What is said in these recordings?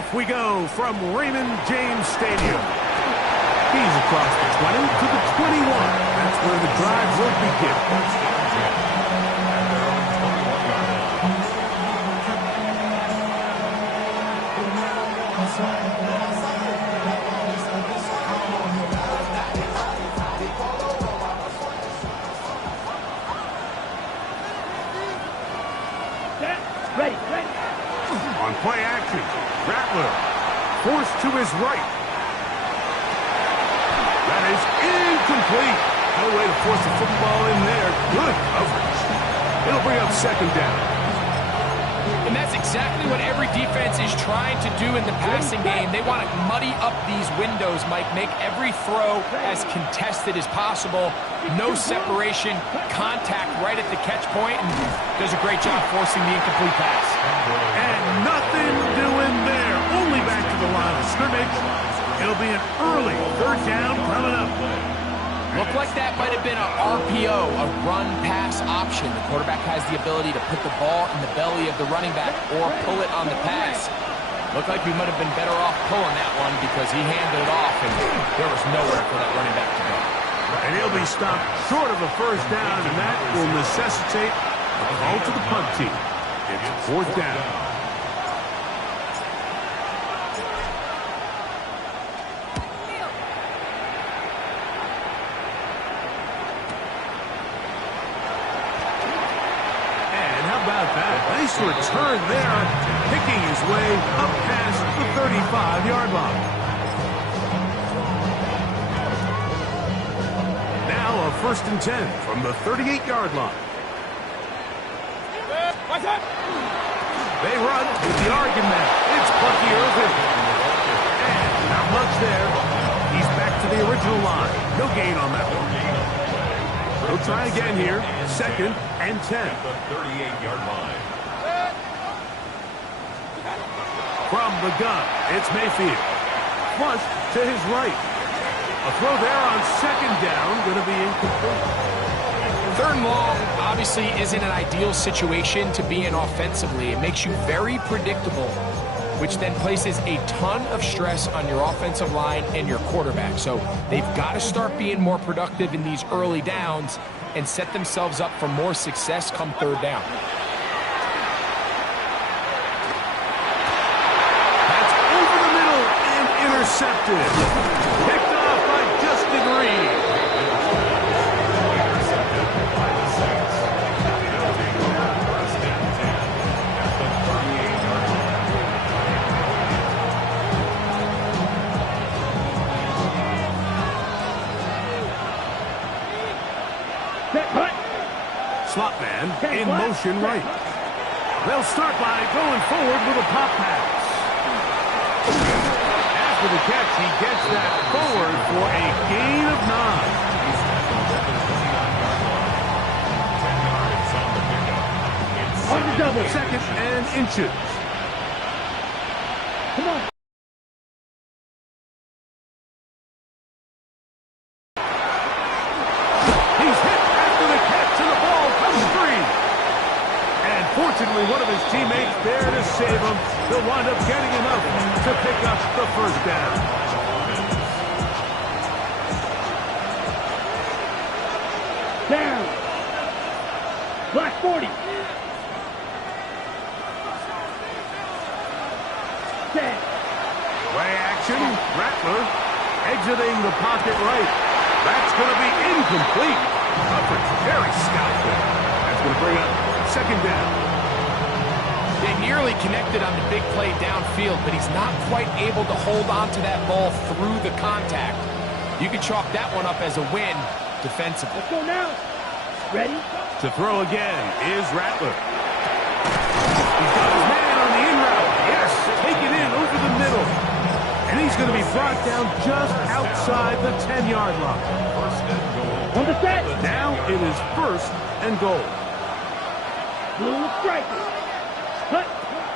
Off we go from Raymond James Stadium. He's across the 20 to the 21. That's where the drive will begin. On play action, Rattler forced to his right. That is incomplete. No way to force the football in there. Good coverage. It'll bring up second down. And that's exactly what every defense is trying to do in the passing game. They want to muddy up these windows, Mike, make every throw as contested as possible. No separation, contact right at the catch point, and does a great job forcing the incomplete pass. And nothing doing there. Only back to the line of scrimmage. It'll be an early third down coming up. Looked like that might have been an RPO, a run-pass option. The quarterback has the ability to put the ball in the belly of the running back or pull it on the pass. Looked like he might have been better off pulling that one because he handed it off, and there was nowhere for that running back to go. And he'll be stopped short of a first down, and that will necessitate a call to the punt team. It's fourth down. Nice return there, picking his way up past the 35-yard line. Now a 1st and 10 from the 38-yard line. They run with the argument. It's Bucky Irvin. And not much there. He's back to the original line. No gain on that one. They'll try again here. 2nd and 10. The 38-yard line. From the gun, it's Mayfield. Flush to his right. A throw there on 2nd down, going to be incomplete. 3rd and long obviously isn't an ideal situation to be in offensively. It makes you very predictable, which then places a ton of stress on your offensive line and your quarterback. So they've got to start being more productive in these early downs and set themselves up for more success come 3rd down. Intercepted. Picked off by Justin Reed. Slot man in motion right. They'll start by going forward with a pop pass. For the catch, he gets that forward for a gain of 9. On the double. 2nd and inches. Come on. He's hit after the catch, and the ball comes free. And fortunately, one of his teammates there to save him. He'll wind up getting enough to pick up the 1st down. Down. Black 40. 10. Play action. Rattler exiting the pocket right. That's going to be incomplete. Coverage very stout there. That's going to bring up 2nd down. They nearly connected on the big play downfield, but he's not quite able to hold on to that ball through the contact. You can chalk that one up as a win defensively. Let's go now. Ready? To throw again is Rattler. He's got his man on the in route. Yes, take it in over the middle. And he's going to be brought down just outside the 10-yard line. 1st and goal. On the set. Now it is 1st and goal. Blue striker. Cut.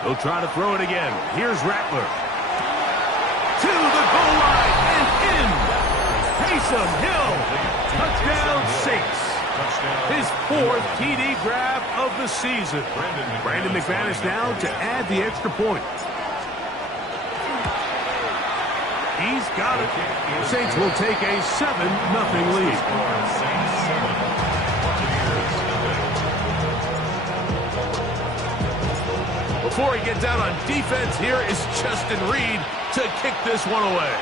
He'll try to throw it again. Here's Rattler. To the goal line and in. Taysom Hill. Touchdown Saints. His 4th TD grab of the season. Brandon McManus now to add the extra point. He's got it. The Saints will take a 7-0 lead. Before he gets out on defense, here is Justin Reed to kick this one away.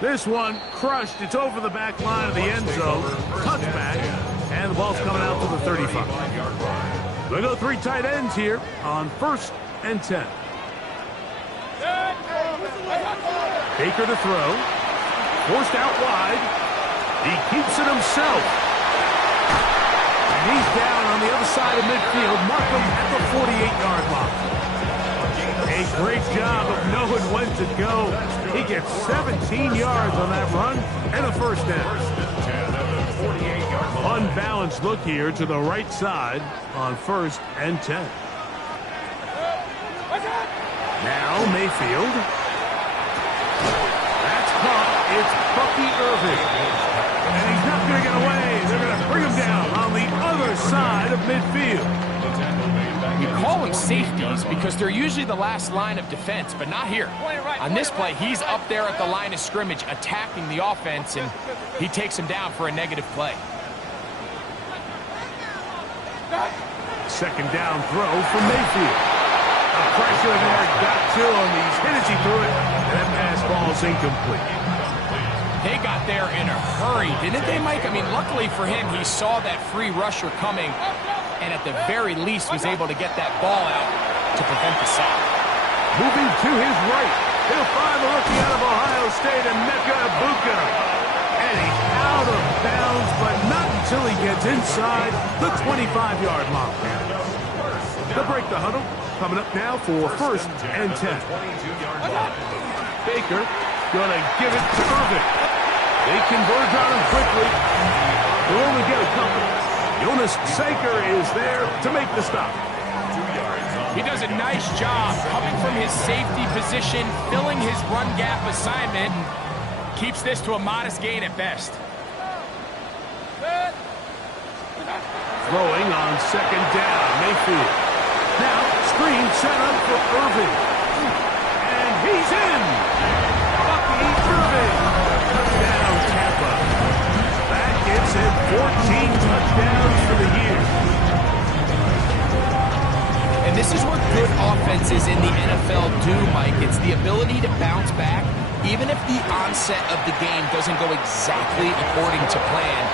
This one crushed. It's over the back line of the end zone. Touchback. And the ball's coming out to the 35. We'll go 3 tight ends here on 1st and 10. Baker to throw. Forced out wide. He keeps it himself. And he's down on the other side of midfield. Mark him at the 48-yard line. A great job of knowing when to go. He gets 17 yards on that run and a first down. Unbalanced look here to the right side on 1st and 10. Now Mayfield. That's caught. It's Bucky Irving. And he's not going to get away. They're going to bring him down on the other side of midfield. You call them safeties because they're usually the last line of defense, but not here. On this play, he's up there at the line of scrimmage attacking the offense, and he takes him down for a negative play. Second down throw for Mayfield. The pressure there got to him. He's hit as he threw it, and that pass ball's incomplete. They got there in a hurry, didn't they, Mike? I mean, luckily for him, he saw that free rusher coming, and at the very least was able to get that ball out to prevent the sack. Moving to his right, he'll find the rookie out of Ohio State, Emeka Egbuka. And he's out of bounds, but not until he gets inside the 25-yard line. They'll break the huddle. Coming up now for 1st and 10. Baker going to give it to Irving. They converge on him quickly. They'll only get a couple. Jonas Saker is there to make the stop. He does a nice job coming from his safety position, filling his run gap assignment, and keeps this to a modest gain at best. Throwing on 2nd down, Mayfield. Now, screen set up for Irving. And he's in! Bucky Irving. Touchdown, Tampa. That gives him 14 touchdowns for the year. And this is what good offenses in the NFL do, Mike. It's the ability to bounce back, even if the onset of the game doesn't go exactly according to plan.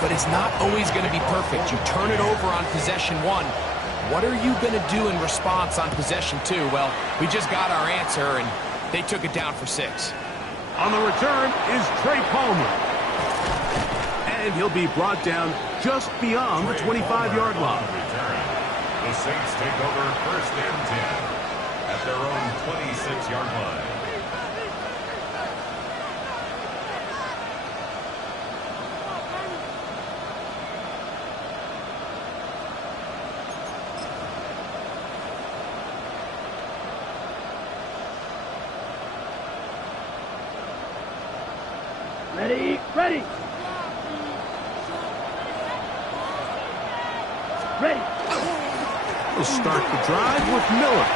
But it's not always going to be perfect. You turn it over on possession 1. What are you going to do in response on possession 2? Well, we just got our answer, and they took it down for 6. On the return is Trey Palmer. And he'll be brought down just beyond the 25-yard line. The Saints take over 1st and 10 at their own 26-yard line. Ready, ready. Ready. He'll start the drive with Miller.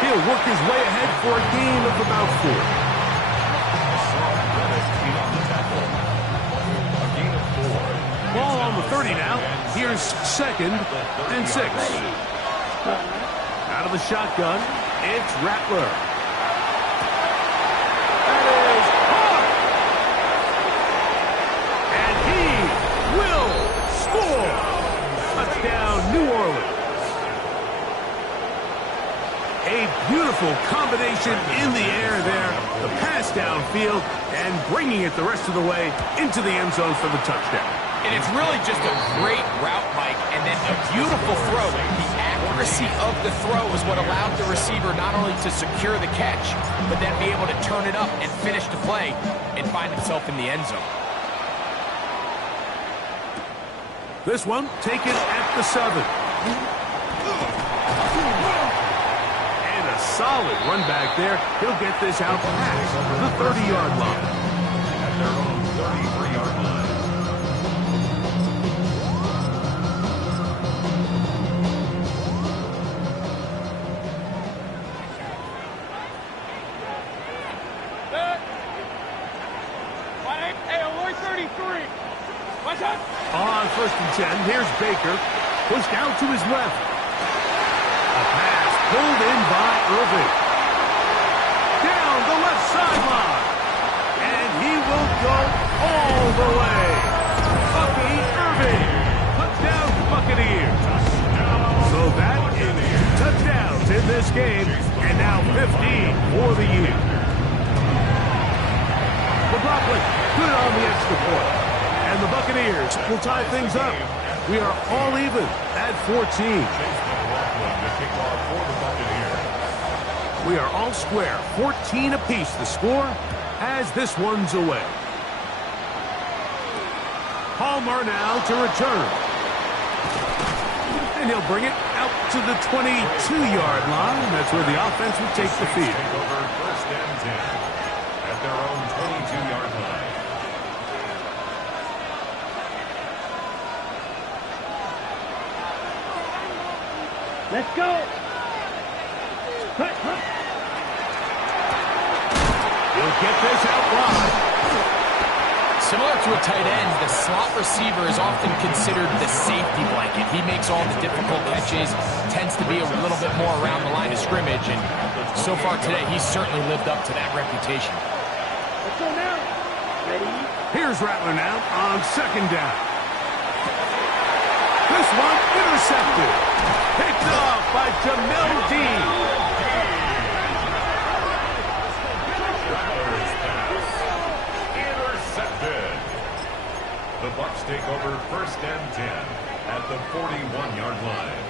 He'll work his way ahead for a gain of about 4. Ball on the 30 now. Here's 2nd and 6. Out of the shotgun, it's Rattler. Touchdown, New Orleans. A beautiful combination in the air there. The pass downfield and bringing it the rest of the way into the end zone for the touchdown. And it's really just a great route, Mike, and then a beautiful throw. The accuracy of the throw is what allowed the receiver not only to secure the catch, but then be able to turn it up and finish the play and find himself in the end zone. This one taken at the 7. And a solid run back there. He'll get this out past the 30-yard line. At their own 33-yard line. 10. Here's Baker. Pushed out to his left. A pass pulled in by Irving. Down the left sideline. And he will go all the way. Bucky Irving. Touchdown, Buccaneers. So that is touchdowns in this game. And now 15 for the year. McLaughlin, good on the extra point. And the Buccaneers will tie things up. We are all even at 14. We are all square. 14 apiece the score as this one's away. Palmer now to return. And he'll bring it out to the 22-yard line. That's where the offense will take the field. Take over first and 10 at their own 22-yard line. Let's go. Cut. He'll get this out wide. Similar to a tight end, the slot receiver is often considered the safety blanket. He makes all the difficult catches, tends to be a little bit more around the line of scrimmage, and so far today, he's certainly lived up to that reputation. Let's go now. Ready? Here's Rattler now on second down. This one intercepted. Picked off by Jamel Dean. Rattler's pass intercepted. The Bucs take over first and 10 at the 41-yard line.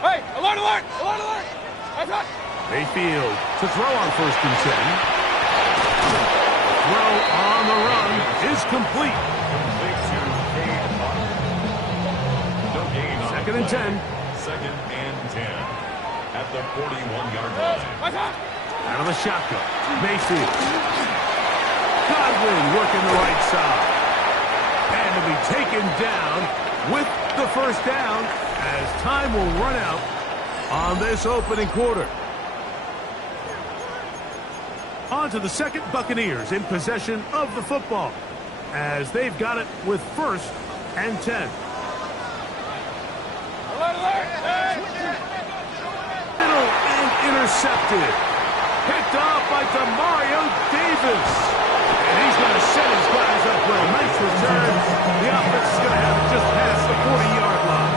Hey, alert, alert, alert, alert! Mayfield to throw on first and 10. Throw on the run is complete. Second and 10. Second and 10 at the 41-yard line. Out of the shotgun. Mayfield. Godwin working the right side. And to be taken down with the first down as time will run out on this opening quarter. On to the second, Buccaneers in possession of the football as they've got it with first and 10. Middle and intercepted. Picked off by Demario Davis. And he's going to set his guys up well. Nice return. The offense is going to have it just past the 40-yard line.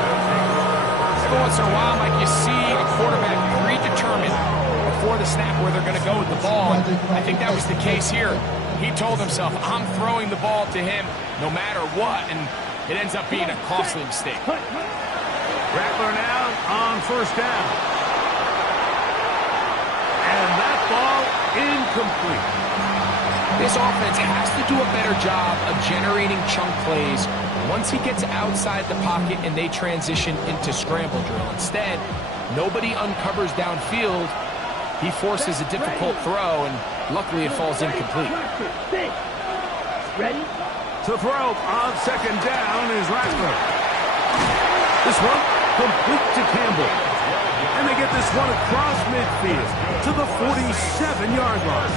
Every once in a while, Mike, you see a quarterback predetermined before the snap where they're going to go with the ball. And I think that was the case here. He told himself, I'm throwing the ball to him no matter what. And it ends up being a costly mistake. Rattler now on first down. And that ball incomplete. This offense has to do a better job of generating chunk plays once he gets outside the pocket and they transition into scramble drill. Instead, nobody uncovers downfield. He forces a difficult throw, and luckily it falls incomplete. Ready? To throw on second down is Rattler. This one complete to Campbell. And they get this one across midfield to the 47-yard line.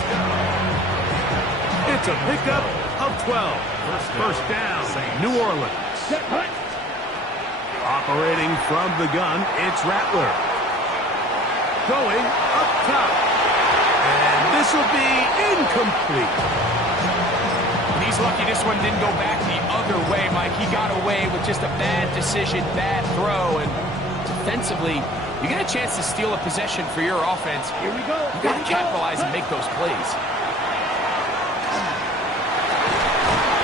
It's a pickup of 12. First down, New Orleans. Operating from the gun, it's Rattler. Going up top. And this will be incomplete. And he's lucky this one didn't go back the other way, Mike. He got away with just a bad decision, bad throw, and defensively, you get a chance to steal a possession for your offense. Here we go. You got to capitalize and make those plays.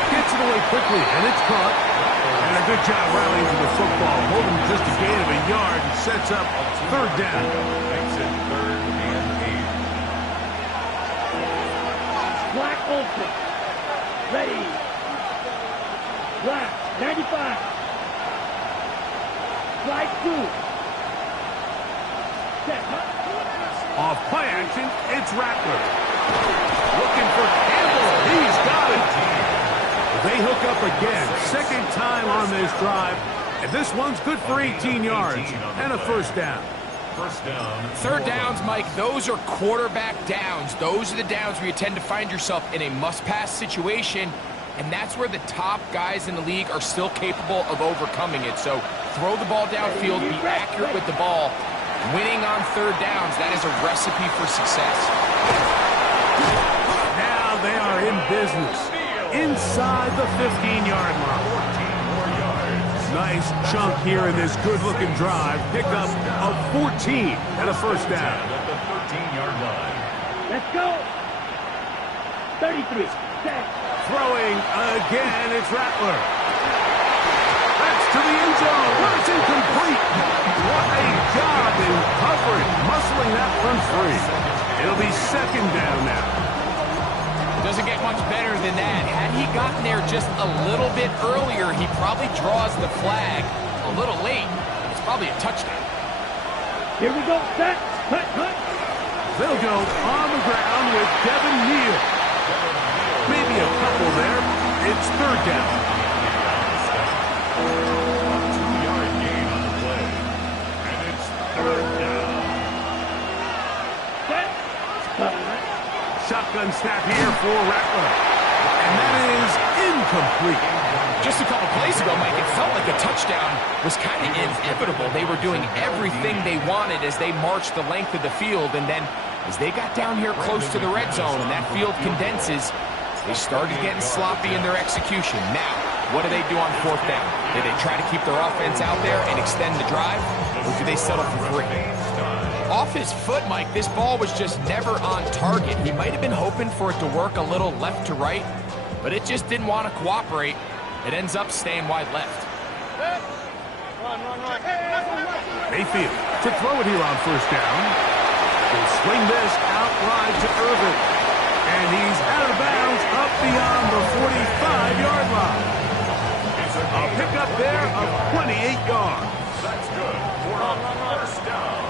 Gets it away quickly, and it's caught. And a good job rallying to the football, holding just a gain of a yard and sets up third down. Makes it third and 8. Black open. Ready. Black, 95. Slide through. Set. Off play action, it's Rattler. Looking for Campbell. He's got it. They hook up again. Second time on this drive. And this one's good for 18 yards and a first down. first down. Third downs, Mike, those are quarterback downs. Those are the downs where you tend to find yourself in a must-pass situation, and that's where the top guys in the league are still capable of overcoming it. So throw the ball downfield, be accurate with the ball. Winning on third downs, that is a recipe for success. Now they are in business inside the 15-yard line. Nice chunk here in this good-looking drive. Pick up of 14 and a first down. At the 13-yard line. Let's go. 33. Set. Throwing again, it's Rattler. That's to the end zone, but it's incomplete. What a job in covering, muscling that front three. It'll be second down now. Doesn't get much better than that. Had he gotten there just a little bit earlier, he probably draws the flag a little late. It's probably a touchdown. Here we go. Set. Cut, cut. They'll go on the ground with Devin Neal. Maybe a couple there. It's third down. 2-yard gain on the play. And it's third down. Set. Cut. Shotgun snap here for Rattler. And that is incomplete. Just a couple plays ago, Mike, it felt like a touchdown was kind of inevitable. They were doing everything they wanted as they marched the length of the field, and then as they got down here close to the red zone and that field condenses, they started getting sloppy in their execution. Now, what do they do on fourth down? Do they try to keep their offense out there and extend the drive, or do they settle for 3? Off his foot, Mike, this ball was just never on target. He might have been hoping for it to work a little left to right, but it just didn't want to cooperate. It ends up staying wide left. Mayfield to throw it here on first down. He'll swing this out wide to Irvin. And he's out of bounds up beyond the 45-yard line. A pickup there of 28 yards. That's good. First down.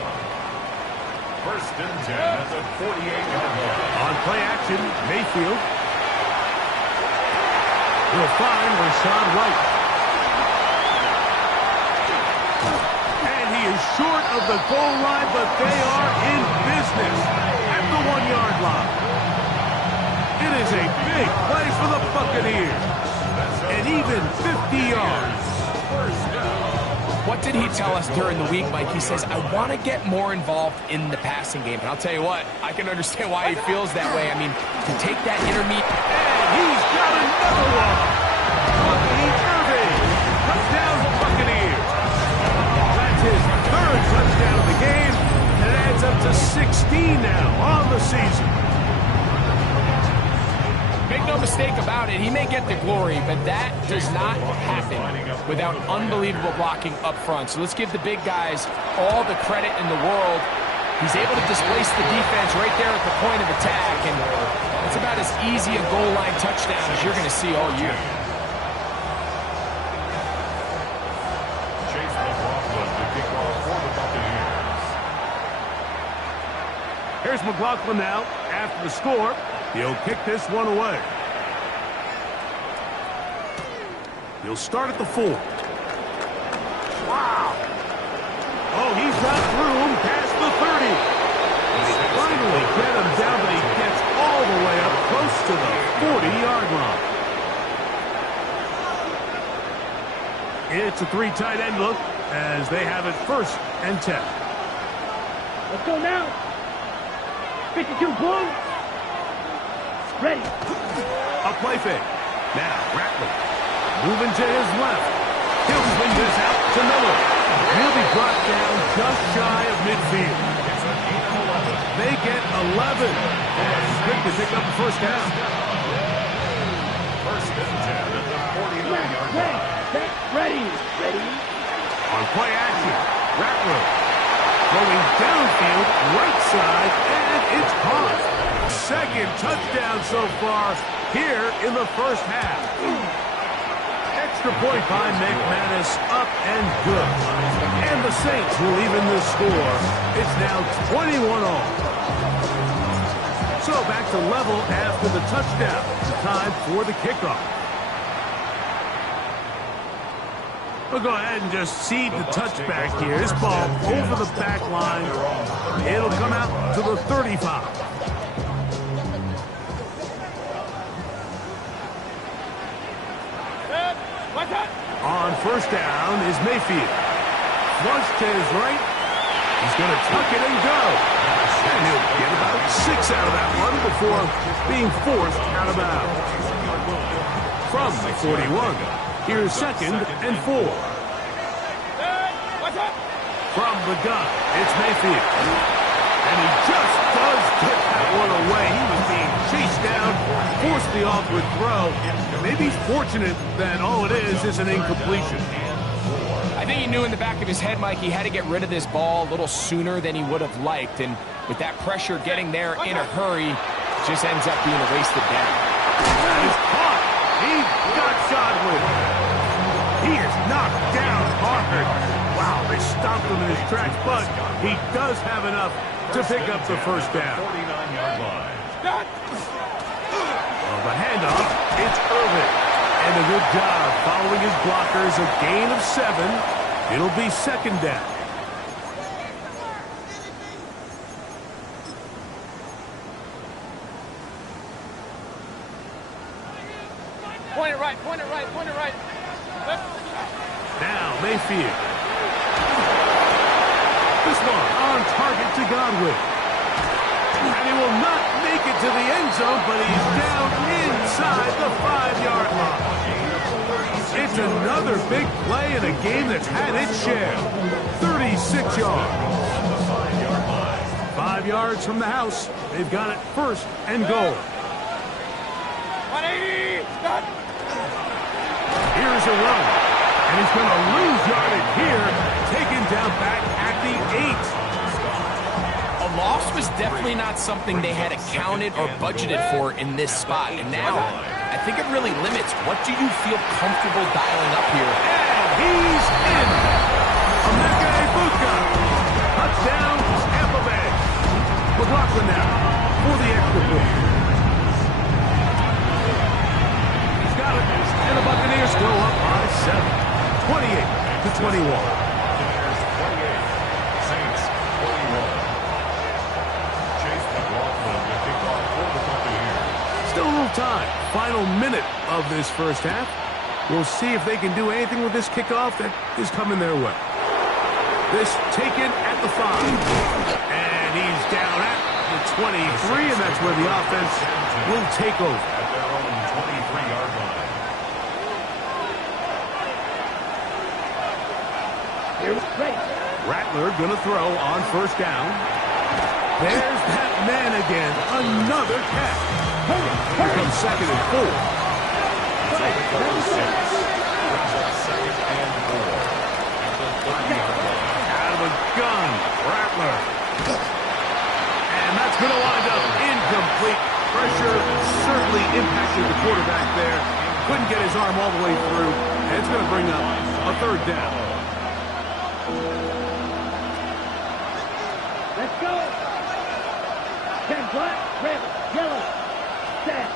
First and 10 at the 48-yard line. On play action, Mayfield. He'll find Rachaad White. And he is short of the goal line, but they are in business at the 1-yard line. It is a big play for the Buccaneers. And even 50 yards. What did he tell us during the week, Mike? He says, I want to get more involved in the passing game. And I'll tell you what, I can understand why he feels that way. I mean, to take that intermediate... And he's got another one. Bucky Irving. Touchdown, Buccaneers. That's his third touchdown of the game. And it adds up to 16 now on the season. Make no mistake about it, he may get the glory, but that does not happen without unbelievable blocking up front. So let's give the big guys all the credit in the world. He's able to displace the defense right there at the point of attack, and it's about as easy a goal line touchdown as you're going to see all year. Chase McLaughlin to kick off for the Buccaneers. Here's McLaughlin now after the score. He'll kick this one away. He'll start at the 4. Wow. Oh, he's got room past the 30. They finally get him down, but he gets all the way up close to the 40-yard line. It's a 3 tight end look as they have it first and 10. Let's go now. 52 blue. Ready. A play fake. Now, Rattler moving to his left. He'll swing this out to Miller. He'll be brought down just shy of midfield. They get 11. And quick to pick up the first down. First and 10 at the 49-yard line. Ready. Ready. On play action, Rattler going downfield, right side, and it's caught. Second touchdown so far here in the first half. Extra point by McManus, up and good. And the Saints will even the score. It's now 21-all. So back to level after the touchdown. Time for the kickoff. We'll go ahead and just cede the touchback here. This ball over the back line. It'll come out to the 35. On first down is Mayfield. Flush to his right. He's going to tuck it and go. And he'll get about 6 out of that one before being forced out of bounds. From the 41, here's 2nd and 4. From the gun, it's Mayfield. And he just does get that one away. He was being chased down, forced the awkward throw. Maybe he's fortunate that all it is an incompletion. I think he knew in the back of his head, Mike, he had to get rid of this ball a little sooner than he would have liked. And with that pressure getting there in a hurry, it just ends up being a wasted down. That is caught. He got Godwin. He is knocked down hard. Wow, they stopped him in his tracks, but he does have enough to pick up the first down. 49-yard line. Well, the handoff, it's Irvin. And a good job following his blockers, a gain of 7. It'll be 2nd down. Point it right, point it right, point it right. Now Mayfield. This one on target to Godwin. And he will not make it to the end zone, but he's down inside the 5-yard line. It's another big play in a game that's had its share. 36 yards. 5 yards from the house. They've got it 1st and goal. 180. Stop. Here's a run. And he's going to lose yardage here. Taken down back at the 8. A loss was definitely not something they had accounted or budgeted for in this spot. And now, I think it really limits what do you feel comfortable dialing up here. And he's in. Emeka Egbuka. Touchdown, Tampa Bay. McLaughlin now for the extra point. He's got it. And the Buccaneers go up by 7. 28-21. Still a little time. Final minute of this first half. We'll see if they can do anything with this kickoff that is coming their way. This taken at the 5. And he's down at the 23, and that's where the offense will take over. At their own 23-yard line. Here's Drake. Rattler going to throw on first down. There's that man again. Another catch. Here comes 2nd and 4. Out of a gun, Rattler. And that's going to wind up incomplete. Pressure certainly impacted the quarterback there. Couldn't get his arm all the way through. And it's going to bring up a 3rd down. Let's go. 10 black, red, yellow. Set.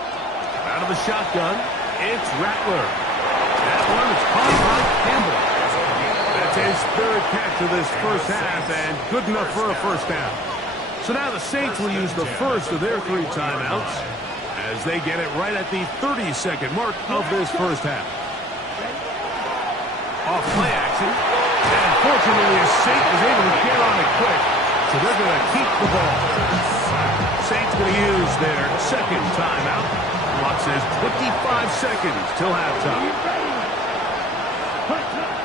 Out of the shotgun, it's Rattler. That one is caught by Campbell. That's his 3rd catch of this first half, and good enough for a first down. So now the Saints will use the first of their 3 timeouts as they get it right at the 30-second mark of this first half. Off play action, and fortunately, Saint was able to get on it quick, so they're going to keep the ball. Saints going to use their 2nd timeout. Clock says 25 seconds till halftime.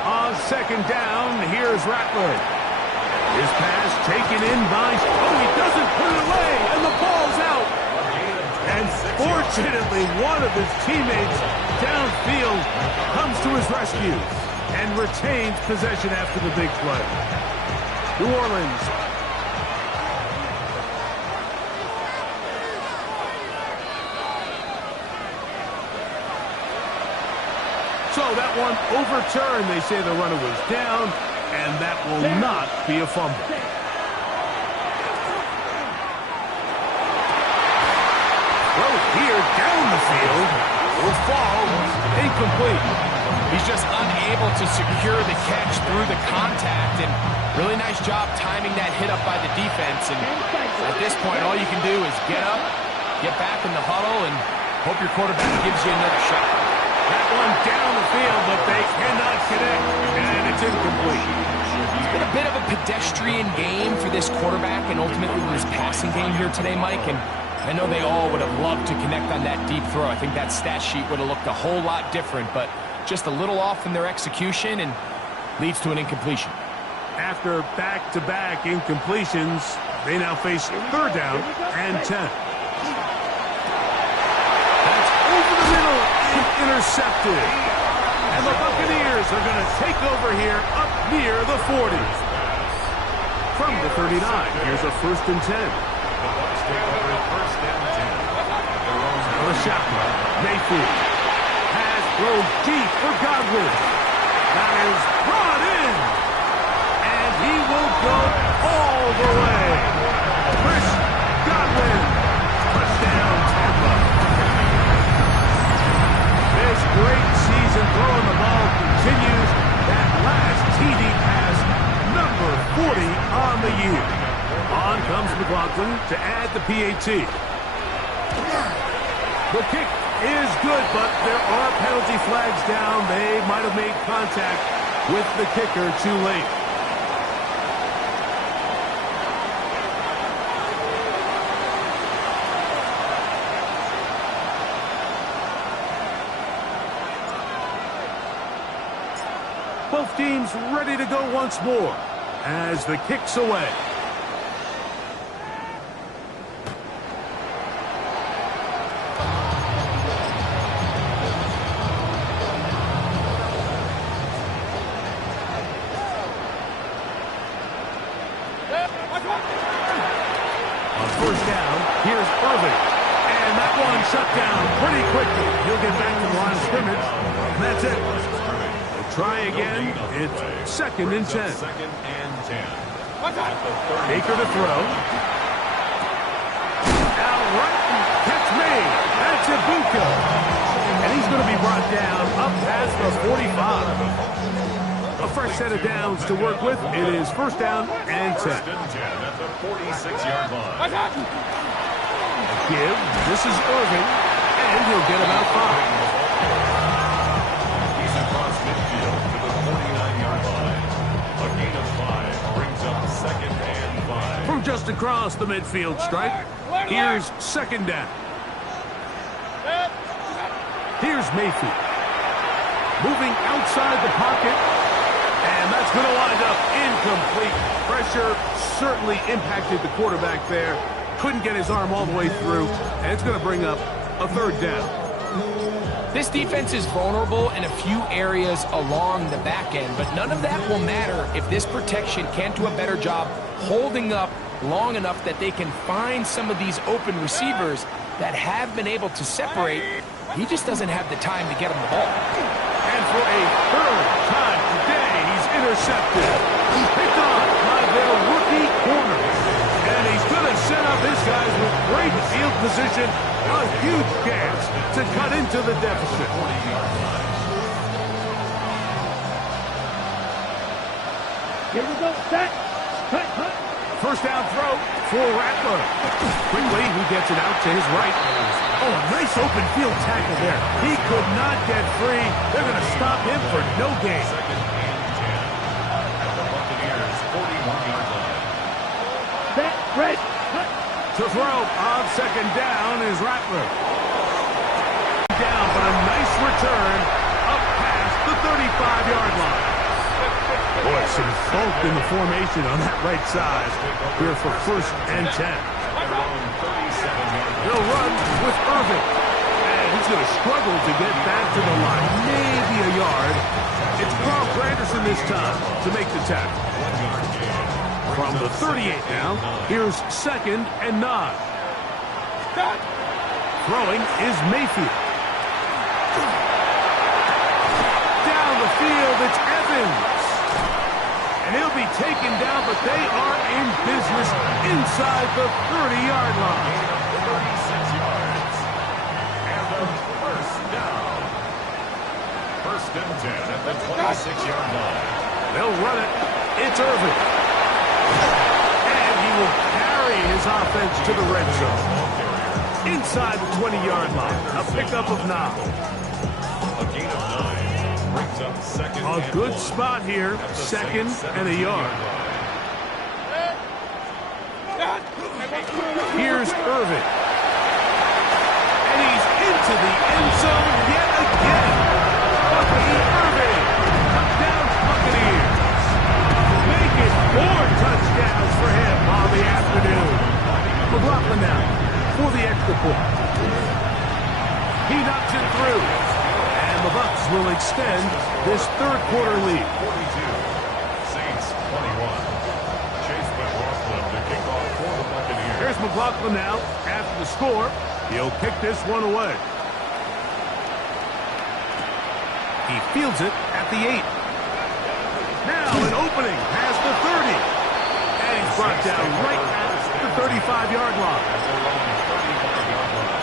On 2nd down, here's Rattler. His pass taken in by... Oh, he doesn't put it away, and the ball's out. And fortunately, one of his teammates downfield comes to his rescue and retains possession after the big play. New Orleans. So that one overturned. They say the runner was down, and that will not be a fumble. Throw here down the field will fall incomplete. He's just unable able to secure the catch through the contact, and really nice job timing that hit up by the defense. And at this point, all you can do is get up, get back in the huddle, and hope your quarterback gives you another shot. That one down the field, but they cannot connect, and it's incomplete. It's been a bit of a pedestrian game for this quarterback and ultimately this passing game here today, Mike, and I know they all would have loved to connect on that deep throw. I think that stat sheet would have looked a whole lot different, but just a little off in their execution and leads to an incompletion. After back-to-back incompletions, they now face third down and 10. That's over the middle and intercepted. And the Buccaneers are going to take over here up near the 40. From the 39, here's a 1st and 10. The Bucs take over at 1st and 10. The shotgun. Mayfield has thrown deep for Godwin. That is brought in. And he will go all the way. Chris Godwin. Touchdown, Tampa. This great season throwing the ball continues. That last TD pass, number 40 on the year. On comes McLaughlin to add the PAT. The kick is good, but there are penalty flags down. They might have made contact with the kicker too late. Both teams ready to go once more as the kick's away. On 1st down, here's Irving. And that one shut down pretty quickly. He'll get back to the line of scrimmage. And that's it. We'll try again. It's 2nd and 10. 2nd and 10. Baker to throw. Out right, catch made. That's Ibuka. And he's going to be brought down up past the 45. A fresh set of downs to work with. It is 1st down and 10. 1st and 10 at the 46-yard line. Give. This is Irving. And he'll get about 5. He's across midfield to the 49-yard line. A gain of 5 brings up 2nd and 5. From just across the midfield stripe, here's 2nd down. Here's Mayfield. Moving outside the pocket. And that's going to wind up incomplete. Pressure certainly impacted the quarterback there. Couldn't get his arm all the way through. And it's going to bring up a 3rd down. This defense is vulnerable in a few areas along the back end, but none of that will matter if this protection can't do a better job holding up long enough that they can find some of these open receivers that have been able to separate. He just doesn't have the time to get him the ball. And for a 3rd time today, he's intercepted. Picked off by their rookie corner. And he's going to set up his guys with great field position. A huge chance to cut into the deficit. Here we go. Set. Cut. 1st down throw for Rattler. Quickly, he gets it out to his right. Oh, a nice open field tackle there. He could not get free. They're going to stop him for no gain. 2nd and 10 at the Buccaneers' 41-yard line. Set. Ready. Cut. To throw on 2nd down is Rattler. Down, but a nice return up past the 35-yard line. Boy, some bulk in the formation on that right side. Here for 1st and 10. He'll run with Irving. And he's going to struggle to get back to the line. Maybe a yard. It's Carl Granderson this time to make the tackle. From the 38 now, here's 2nd and 9. Throwing is Mayfield. Down the field, it's Evans. And he'll be taken down, but they are in business inside the 30-yard line. 36 yards. And a 1st down. First and 10 at the 26-yard line. They'll run it. It's Irvin. And he will carry his offense to the red zone. Inside the 20-yard line. A pickup of 9. A gain of 9 brings up second. A good spot here. Second and a yard. Here's Irvin. And he's into the end zone yet again. Bucky Irvin. Touchdown Buccaneers. Make it 4 touchdowns for him on the afternoon. McLaughlin now for the extra point. He knocks it through. And the Bucs will extend this third quarter lead. 42. Saints 21. Chase McLaughlin to kick off for the Buccaneers. Here's McLaughlin now after the score. He'll kick this one away. He fields it at the 8. Now an opening past the 30. And he's brought down right at the 35-yard line. At their own 35-yard line.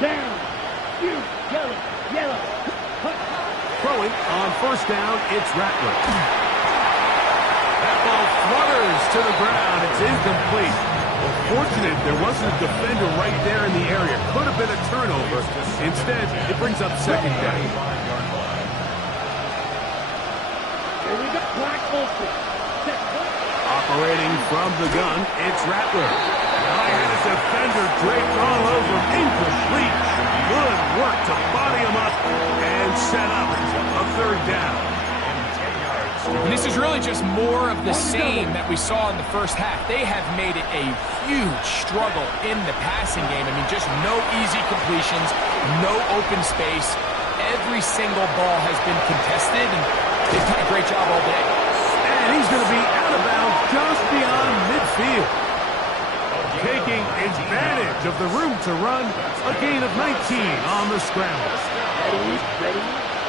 Down. You. Yellow. Yellow. Throwing on first down, it's Rattler. That ball flutters to the ground. It's incomplete. Fortunate there wasn't a defender right there in the area. Could have been a turnover. Instead, it brings up second down. 35-yard line. Here we go. Black open. Operating from the gun, it's Rattler. I had a defender draped all over. Incomplete. Good work to body him up and set up a third down. And this is really just more of the same that we saw in the first half. They have made it a huge struggle in the passing game. I mean, just no easy completions, no open space. Every single ball has been contested, and they've done a great job all day. And he's going to be out of bounds just beyond midfield. Taking advantage of the room to run, a gain of 19 on the scramble. Ready.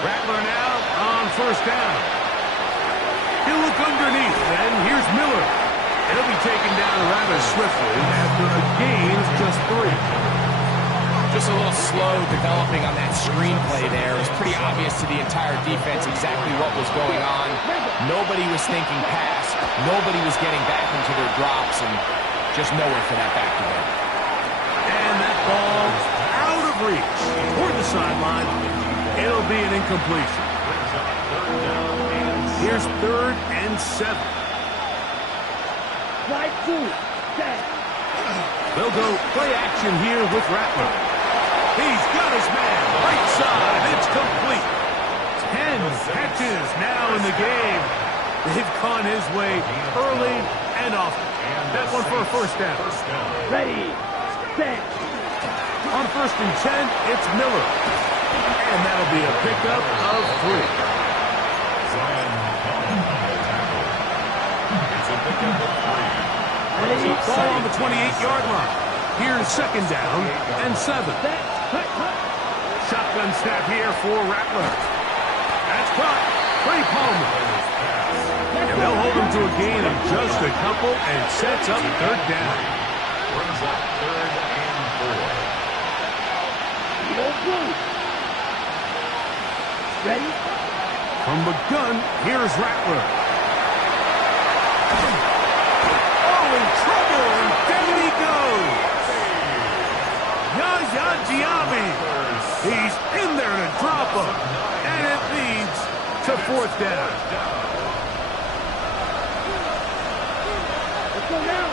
Rattler now on first down. He'll look underneath, and here's Miller. He'll be taken down rather swiftly after a gain of just 3. Just a little slow developing on that screenplay there. It was pretty obvious to the entire defense exactly what was going on. Nobody was thinking pass. Nobody was getting back into their drops, and just nowhere for that back to them. And that ball out of reach toward the sideline. It'll be an incompletion. Here's 3rd and 7. Slide 2. Set. They'll go play action here with Rattler. He's got his man right side. It's complete. 10 catches now in the game. They've gone his way early and often. That one for a first down. Ready. Set. On 1st and 10, it's Miller. And that'll be a pickup of 3. It's a pickup of 3. Ready. Ball on the 28-yard line. Here's 2nd down and 7. Set. Cut. Shotgun snap here for Rattler. That's caught. Trey Palmer. And they'll hold him to a gain of just a couple and sets up 3rd down. Brings up 3rd and 4. Go blue. Ready. From the gun, here's Rattler. Oh, in trouble, and down he goes. Yahya Diaby. He's in there to drop him. And it leads to 4th down. Let's go now.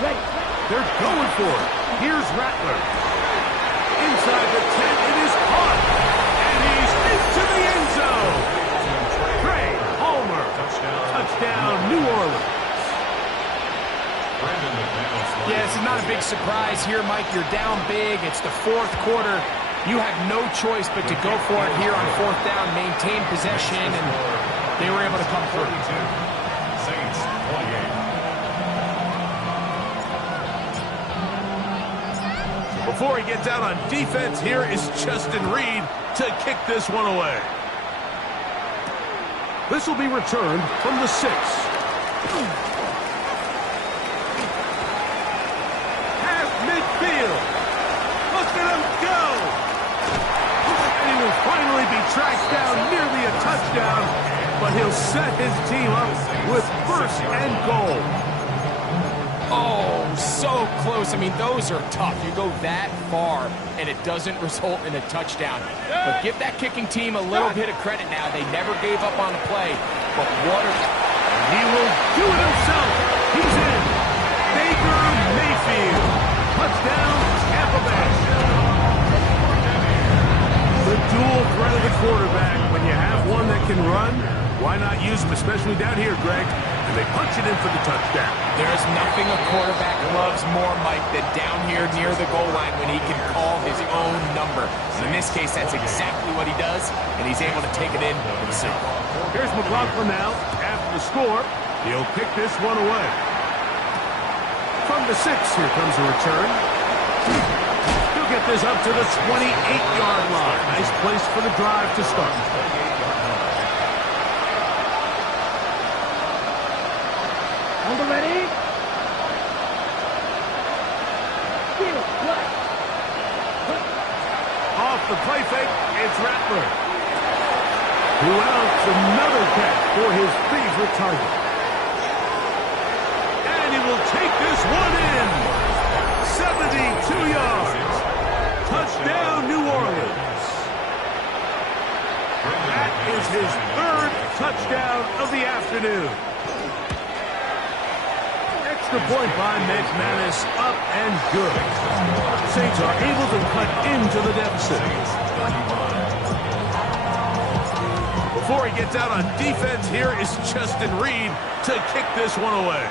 Ready. They're going for it. Here's Rattler. Inside the 10, it is caught. And he's into the end zone. Trey Palmer. Touchdown, New Orleans. Yeah, this is not a big surprise here, Mike. You're down big. It's the 4th quarter. You have no choice but to go for it here on 4th down, maintain possession, and they were able to come through. Saints 28. Before he gets out on defense, here is Justin Reed to kick this one away. This will be returned from the 6. Half midfield. Look at him go. And he will finally be tracked down, nearly a touchdown, but he'll set his team up with first and goal. Oh, so close. I mean, those are tough. You go that far, and it doesn't result in a touchdown. But give that kicking team a little bit of credit now. They never gave up on a play. But what a... He will do it himself. He's in. Baker Mayfield. Touchdown, Tampa Bay. The dual threat of the quarterback. When you have one that can run, why not use him, especially down here, Greg? And they punch it in for the touchdown. There's nothing a quarterback loves more, Mike, than down here near the goal line when he can call his own number. In this case, that's exactly what he does, and he's able to take it in himself. Here's McLaughlin now. After the score, he'll kick this one away. From the 6, here comes a return. He'll get this up to the 28-yard line. Nice place for the drive to start. On the ready. Off the play fake, it's Rattler. Who else? Another catch for his favorite target. And he will take this one in. 72 yards. Touchdown, New Orleans. That is his 3rd touchdown of the afternoon. Extra point by McManus, up and good. Saints are able to cut into the deficit. Before he gets out on defense, here is Justin Reed to kick this one away.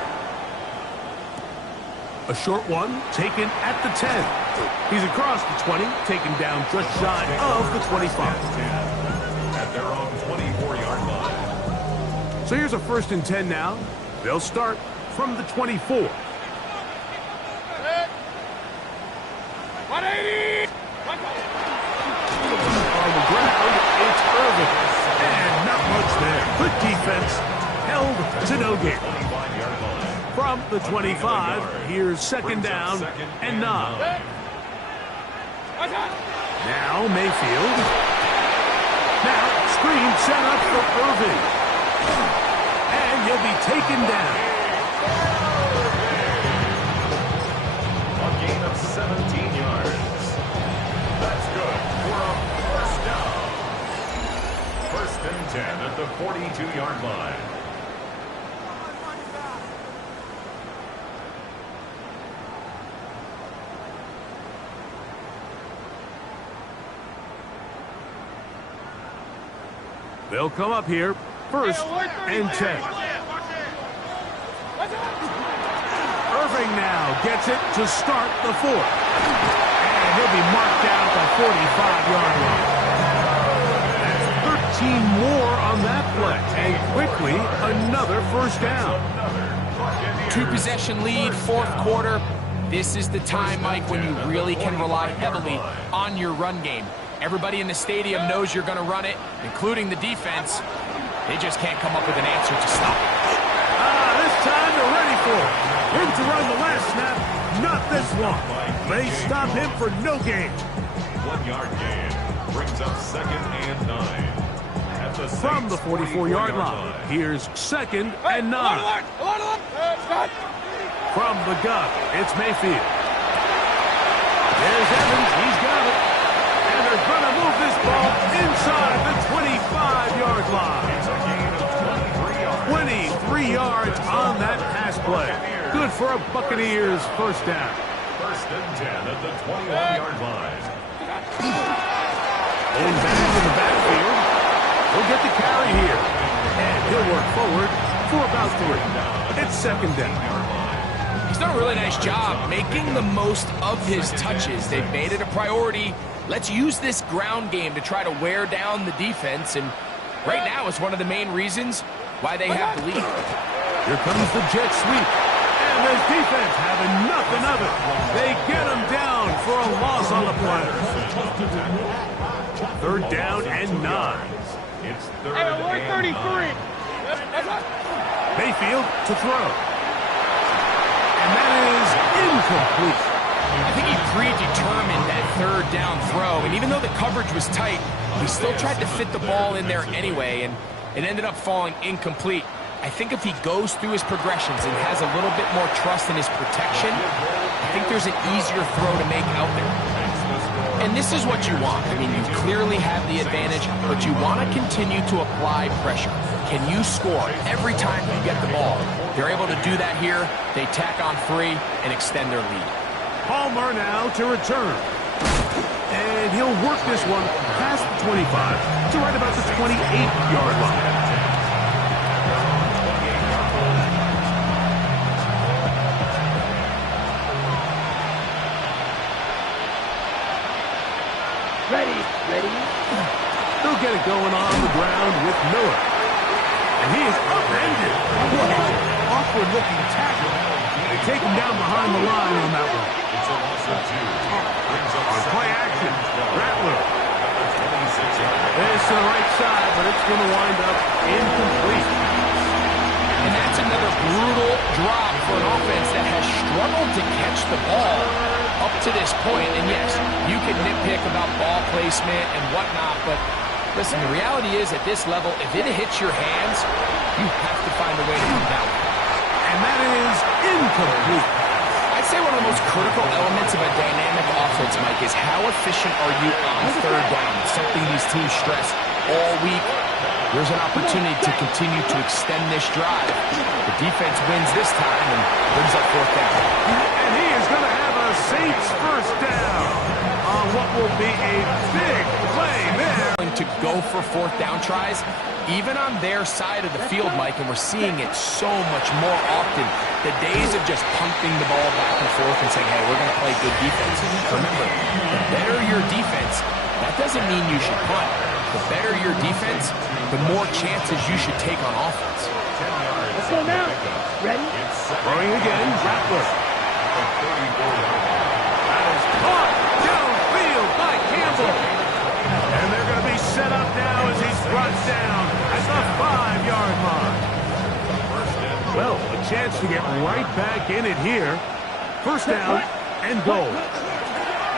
A short one taken at the 10. He's across the 20, taken down just shy of the 25. At their own 24-yard line. So here's a 1st and 10 now. They'll start from the 24. 180! On the ground, it's Irvin. And not much there. Good defense. Held to no gain. 25-yard line. From the 25, here's 2nd down and 9. Now Mayfield. Now screen set up for Irvin. And he'll be taken down. A gain of 17 yards. That's good for a 1st down. 1st and 10 at the 42-yard line. They'll come up here, 1st and 10. Irving now gets it to start the 4th. And he'll be marked down at the 45-yard line. That's 13 more on that play. And quickly, another 1st down. 2-possession lead, 4th quarter. This is the time, Mike, when you really can rely heavily on your run game. Everybody in the stadium knows you're going to run it, including the defense. They just can't come up with an answer to stop it. This time they're ready for it. Him to run the last snap, not this one. They stop him for no gain. 1-yard gain brings up 2nd and 9. At the From the 44-yard line, here's 2nd and 9. From the gun, it's Mayfield. There's Evans, he's got it. And they're going to move this ball inside the 25-yard line. 23 yards on that pass play. Good for a Buccaneers 1st down. 1st and 10 at the 21-yard line. And back in the backfield. He'll get the carry here. And he'll work forward for about 3. It's 2nd down. He's done a really nice job making the most of his touches. They've made it a priority. Let's use this ground game to try to wear down the defense. And right now is one of the main reasons why they have the lead. Here comes the jet sweep. And this defense having nothing of it. They get him down for a loss on the play. 3rd down and 9. It's third and 9. Mayfield to throw. And that is incomplete. I think he predetermined that third down throw, and even though the coverage was tight, he still tried to fit the ball in there anyway, and it ended up falling incomplete. I think if he goes through his progressions and has a little bit more trust in his protection, I think there's an easier throw to make out there. And this is what you want. I mean, you clearly have the advantage, but you want to continue to apply pressure. Can you score every time you get the ball? They're able to do that here. They tack on 3 and extend their lead. Palmer now to return. And he'll work this one past the 25 to right about the 28-yard line. Ready. They'll get it going on the ground with Miller. And he is upended. What an awkward-looking tackle. They take him down behind the line on that one. It's a loss of 2. Brings up On play action, Rattler. 26-yard line. It's to the right side, but it's going to wind up incomplete. And that's another brutal drop for an offense that has struggled to catch the ball up to this point. And yes, you can nitpick about ball placement and whatnot, but listen, the reality is at this level, if it hits your hands, you have to find a way to come down. And that is incomplete. I'd say one of the most critical elements of a dynamic offense, Mike, is how efficient are you on third down? It's something these teams stress all week. There's an opportunity to continue to extend this drive. The defense wins this time and brings up 4th down. And he is going to have a Saints first down on what will be a big play there. To go for 4th down tries, even on their side of the field, Mike, and we're seeing it so much more often. The days of just punting the ball back and forth and saying, hey, we're going to play good defense. Remember, the better your defense, that doesn't mean you should punt. The better your defense, the more chances you should take on offense. Let's go now. Ready? Throwing again, Rattler. That is caught downfield by Campbell. And they're going to be set up now as he's brought down at the 5-yard line. Well, a chance to get right back in it here. First down and goal.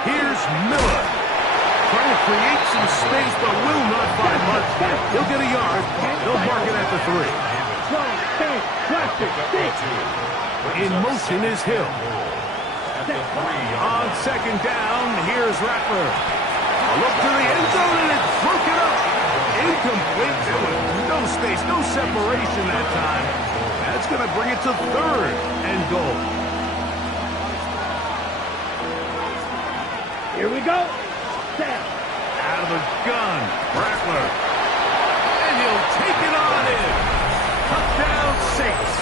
Here's Miller. Trying to create some space, but will not find much. He'll get a yard. They'll mark it at the 3. In motion is Hill. On second down, here's Rattler. A look to the end zone, and it's broken up. Incomplete. There was no space, no separation that time. That's going to bring it to 3rd and goal. Here we go. Down. Out of the gun, Rattler. And he'll take it on in. Touchdown, Saints.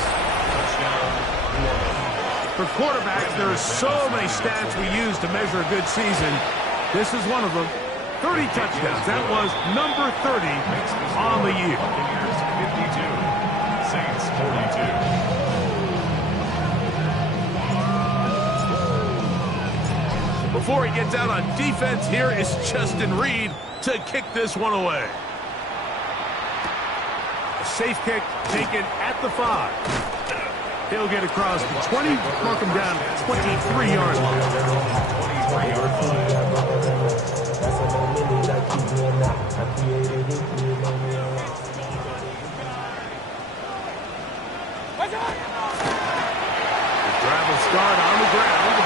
For quarterbacks, there are so many stats we use to measure a good season. This is one of them. 30 touchdowns. That was number 30 on the year. Buccaneers 52. Saints 42. Before he gets out on defense, here is Justin Reed to kick this one away. A safe kick taken at the 5. He'll get across the 20, mark him down at the 23-yard line. 23-yard line. Drive will start on the ground.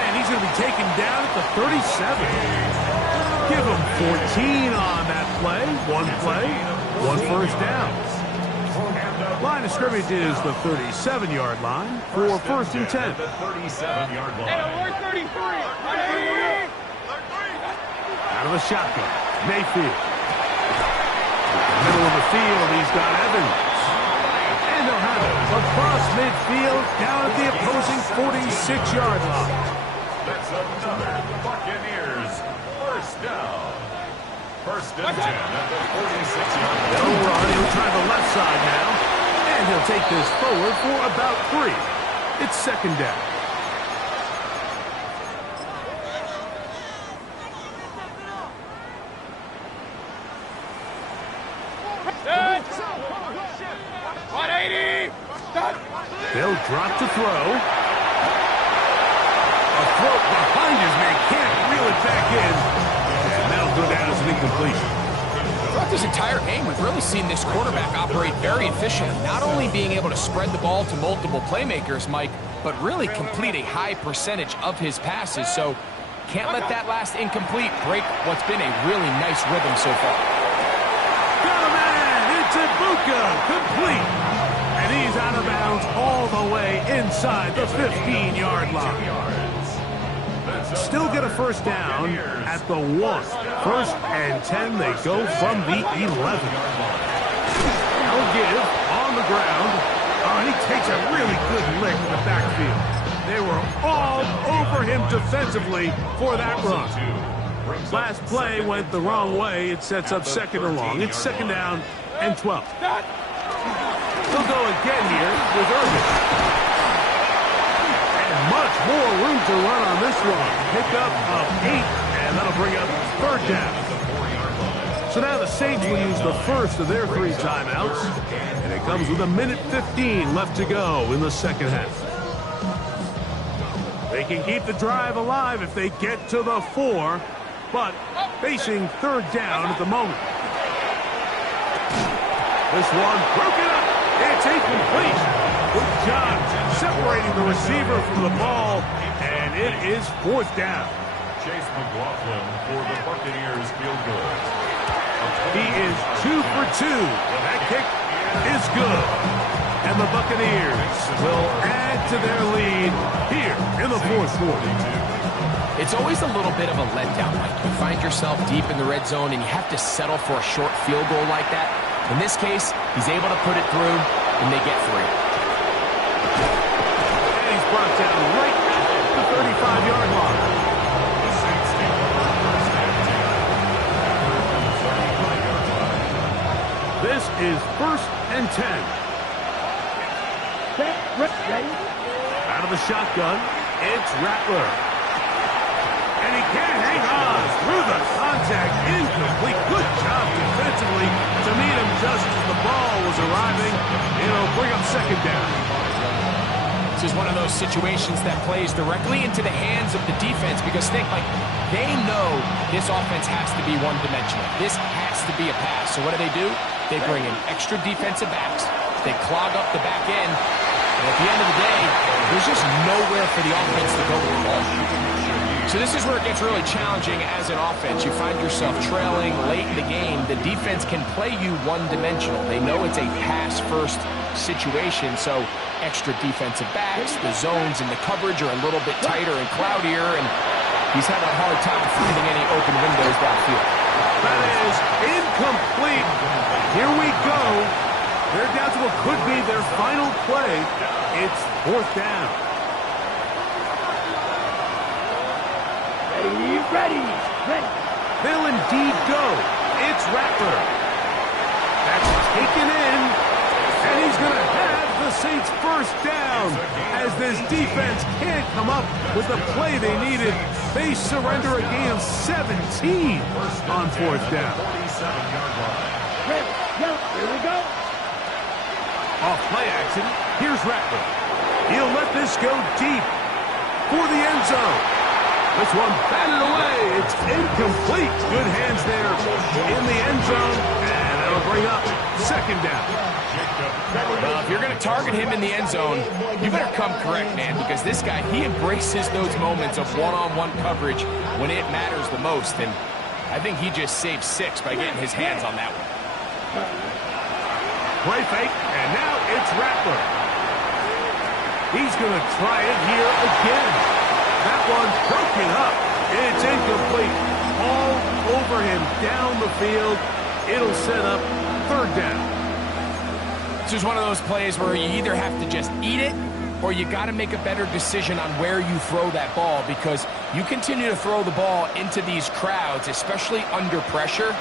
And he's going to be taken down at the 37. Give him 14 on that play. One first down. Line of scrimmage is the 37-yard line for first and 10. The 37-yard line. Out of the shotgun, Mayfield. Middle of the field, he's got Evans. And they'll have it across midfield down at the opposing 46-yard line. That's another Buccaneers first down. First and 10 at the 46-yard line. They'll run, he'll try the left side now. And he'll take this forward for about 3. It's second down. drop to throw. A throw behind his man, can't reel it back in. And that'll go down as an incompletion. Throughout this entire game, we've really seen this quarterback operate very efficiently, not only being able to spread the ball to multiple playmakers, Mike, but really complete a high percentage of his passes. So can't let that last incomplete break what's been a really nice rhythm so far. Got a man! It's Ibuka, complete. And he's out of bounds all the way inside the 15-yard line. Still get a first down at the 1. 1st and 10, they go from the 11. Now give on the ground. Oh, he takes a really good lick in the backfield. They were all over him defensively for that run. Last play went the wrong way. It sets up 2nd and long. It's 2nd down and 12. He'll go again here with Irvin. Much more room to run on this one. Pickup of 8, and that'll bring up 3rd down. So now the Saints will use the first of their 3 timeouts, and it comes with 1:15 left to go in the 2nd half. They can keep the drive alive if they get to the 4, but facing 3rd down at the moment. This one broken up. It's incomplete. Good job separating the receiver from the ball, and it is 4th down. Chase McLaughlin for the Buccaneers field goal. He is 2 for 2. That kick is good. And the Buccaneers will add to their lead here in the 4th quarter. It's always a little bit of a letdown, Mike. You find yourself deep in the red zone, and you have to settle for a short field goal like that. In this case, he's able to put it through, and they get 3. And he's brought down right at the 35-yard line. The Saints take over 1st and 10. This is 1st and 10. Ready? Out of the shotgun, it's Rattler. And he can't hang on through the contact. Incomplete. Good job defensively to meet him just as the ball was arriving. It'll bring up 2nd down. This is one of those situations that plays directly into the hands of the defense because think, like, they know this offense has to be one-dimensional. This has to be a pass. So what do? They bring in extra defensive backs. They clog up the back end. And at the end of the day, there's just nowhere for the offense to go with the ball. So this is where it gets really challenging as an offense. You find yourself trailing late in the game. The defense can play you one-dimensional. They know it's a pass-first situation, so extra defensive backs, the zones and the coverage are a little bit tighter and cloudier, and he's having a hard time finding any open windows downfield. That is incomplete. Here we go. They're down to what could be their final play. It's 4th down. Ready. They'll indeed go. It's Rattler. That's taken in, and he's going to have the Saints' 1st down as this defense can't come up with the play they needed. They surrender a gain of 17 on 4th down. 47-yard line. Ready. Here we go. Off play action, here's Rattler. He'll let this go deep for the end zone. This one batted away. It's incomplete. Good hands there in the end zone, and that'll bring up 2nd down. Well, if you're going to target him in the end zone, you better come correct, man, because this guy, he embraces those moments of one-on-one coverage when it matters the most, and I think he just saved 6 by getting his hands on that one. Play fake, and now it's Rattler. He's going to try it here again. That one broken up. It's incomplete. All over him down the field. It'll set up 3rd down. This is one of those plays where you either have to just eat it or you got to make a better decision on where you throw that ball, because you continue to throw the ball into these crowds, especially under pressure,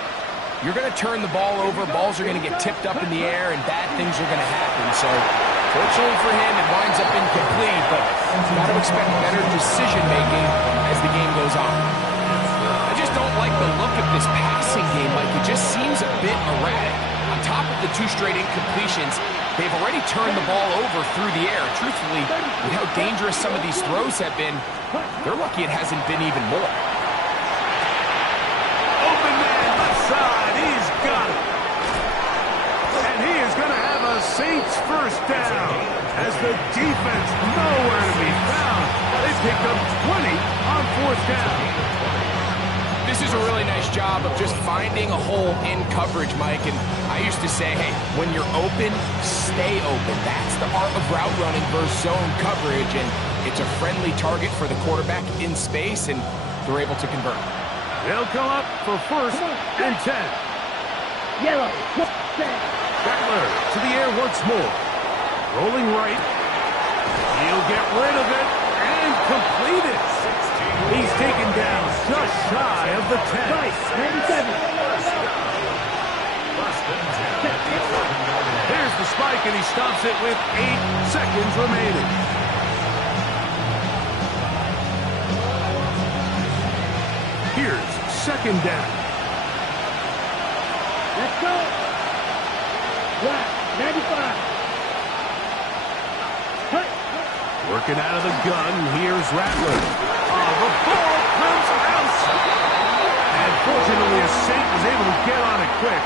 you're going to turn the ball over, balls are going to get tipped up in the air, and bad things are going to happen. So fortunately for him, it winds up incomplete, but you've got to expect better decision-making as the game goes on. I just don't like the look of this passing game. Like, it just seems a bit erratic. On top of the 2 straight incompletions, they've already turned the ball over through the air. Truthfully, with how dangerous some of these throws have been, they're lucky it hasn't been even more. Open man, left side. He's got it. And he is going to have a Saints first down as the defense nowhere to be found. They picked up 20 on 4th down. This is a really nice job of just finding a hole in coverage, Mike. And I used to say, hey, when you're open, stay open. That's the art of route running versus zone coverage. And it's a friendly target for the quarterback in space, and they're able to convert. They'll come up for 1st and 10. Yellow. Rattler to the air once more. Rolling right. He'll get rid of it and complete it. He's taken down just shy of the 10. Nice. 97. Here's the spike, and he stops it with 8 seconds remaining. Here's 2nd down. Let's go. Black. 95. Cut. Working out of the gun, here's Rattler. Oh, the ball comes out. And fortunately, a Saint was able to get on it quick,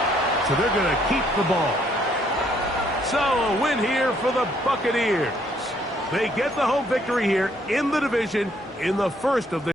so they're going to keep the ball. So a win here for the Buccaneers. They get the home victory here in the division in the first of the